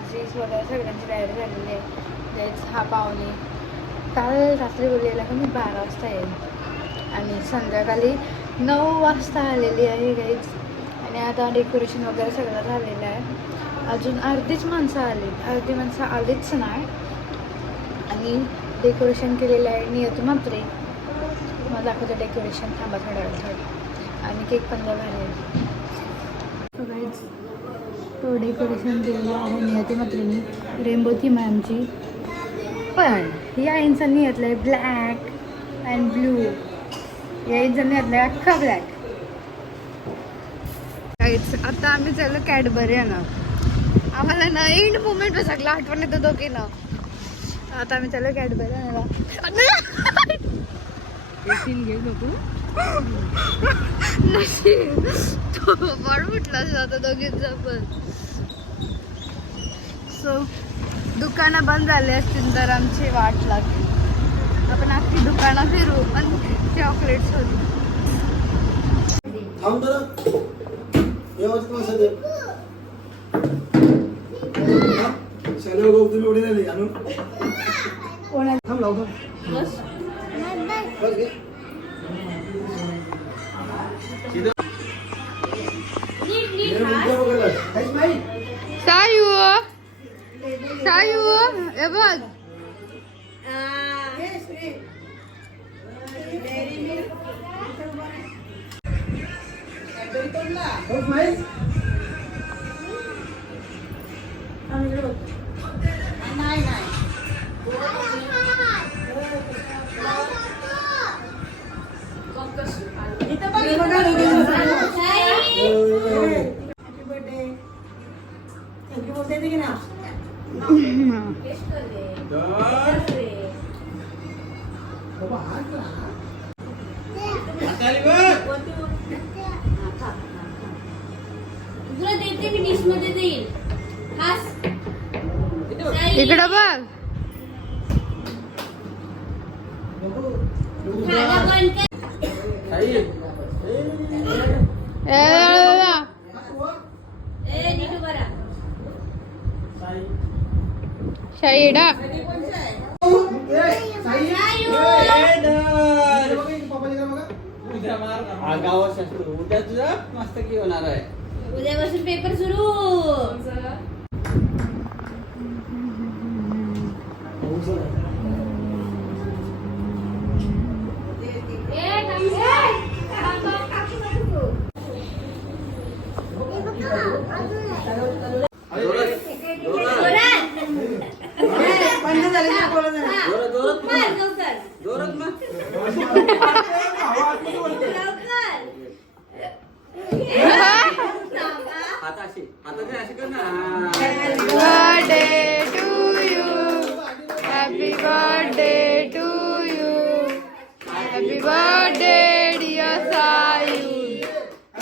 माझी वगैरे सगळ्यांची तयारी झालेली आहे. तेच हा पाहुणे काल रात्री बोललेला का मी 12 वाजता येईल आणि संध्याकाळी 9 वाजता आलेली आहे गाईज. आणि आता डेकोरेशन वगैरे सगळं झालेलं आहे. अजून अर्धीच माणसं आली, अर्धी माणसं आलीच नाही. आणि डेकोरेशन केलेलं आहे नियती मात्रे. मग दाखवतं डेकोरेशन, थांबा थोड्या वेळ आणि केक पण भारी आहे. तो डेकोरेशन केलेलं आहे नियती मात्रेने, रेनबो थीम आहे आमची. पण या इंचांनी घेतलं आहे ब्लॅक अँड ब्लू, या इंचांनी घेतलं आहे अख्खा ब्लॅक. आता आम्ही चाललो कॅडबरी आहे ना, आम्हाला ना एंड मोमेंट सगळं आठवण येतं दोघे ना. आता आम्ही चाललो कॅडबरी आणायला. तो बरं उठला जातो दोघींचा पण. सो दुकानं बंद झाले असतील तर आमची वाट लागली. आपण अख्खी दुकानं फिरू पण चॉकलेट्स होती. सायू सायू हे बघ इकडं बघ. शाईडा उद्या तुझा मस्त की होणार आहे. उद्यापासून पेपर सुरू. Birthday to you, happy birthday to you, happy birthday dear Sayu,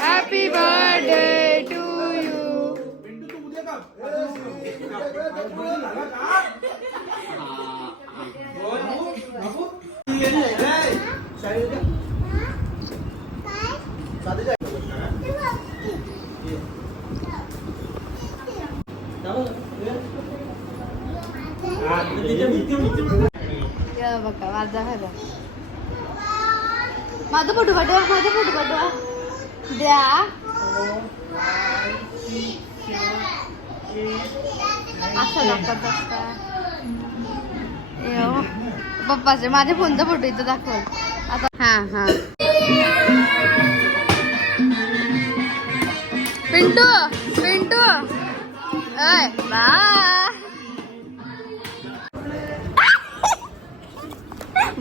happy birthday to you. या बघा माझा हवा, माझा फोटो पाठवा, माझा फोटो पाठवा द्या. असं दाखवत असता पप्पाचे, माझ्या फोनचा फोटो इथं दाखव आता. हा हा पिंटू पिंटू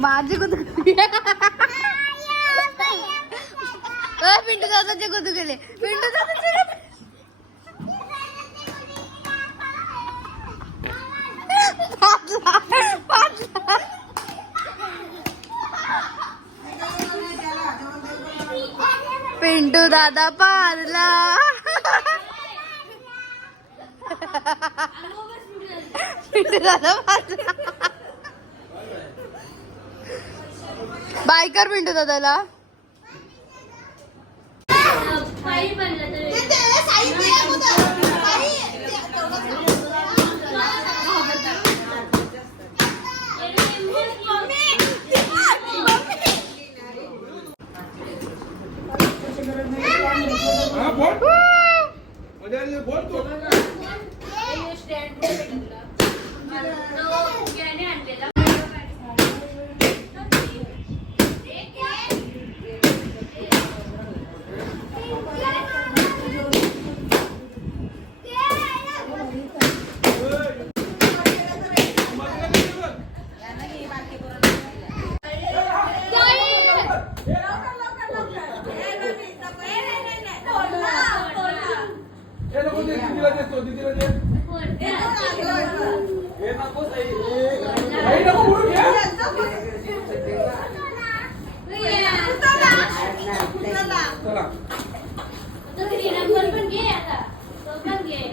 माझी कुठे पिंटू दादाचे कुठे गेले, पिंटू दादाचे पिंटू दादा पारला. पिंटू दादा पारला. बाय कर पिंटू दादाला.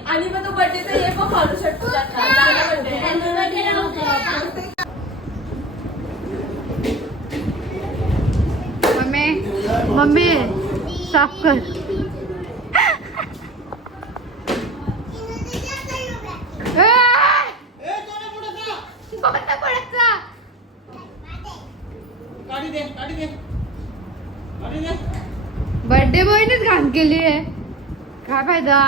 आणि मग तो बर्थडेचा हे पण घालू शकतो मम्मी मम्मी साफ कर बर्थडे बॉयनेच घाण केली आहे काय फायदा